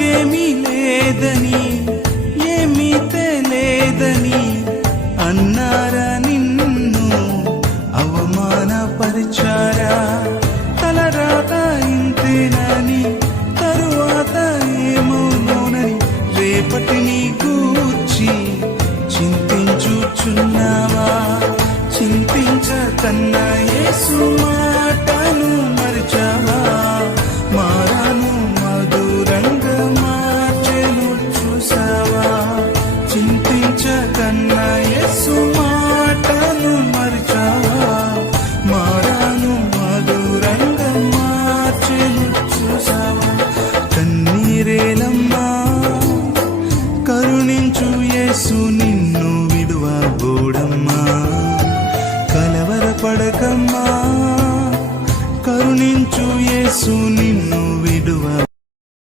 నాకేమీ లేదని ఏమీ తెలియదని అన్నారా నిన్ను అవమానపరిచారా? తలరాత ఇంతేనని తరువాత ఏమవునోనని రేపటిని గూర్చి చింతించుచున్నావా? చింతించకన్నా యేసు మాటను మరిచావా? మారాను మధురంగా మార్చెను చూసావా? చింతించకన్నా యేసు మాటను మరిచావా? మారాను మధురంగా మార్చెను చూసావా? కన్నీరేలమ్మా కరుణించు యేసు నిన్ను విడువబోడమ్మా. కలవరపడకమ్మా కరుణించు యేసు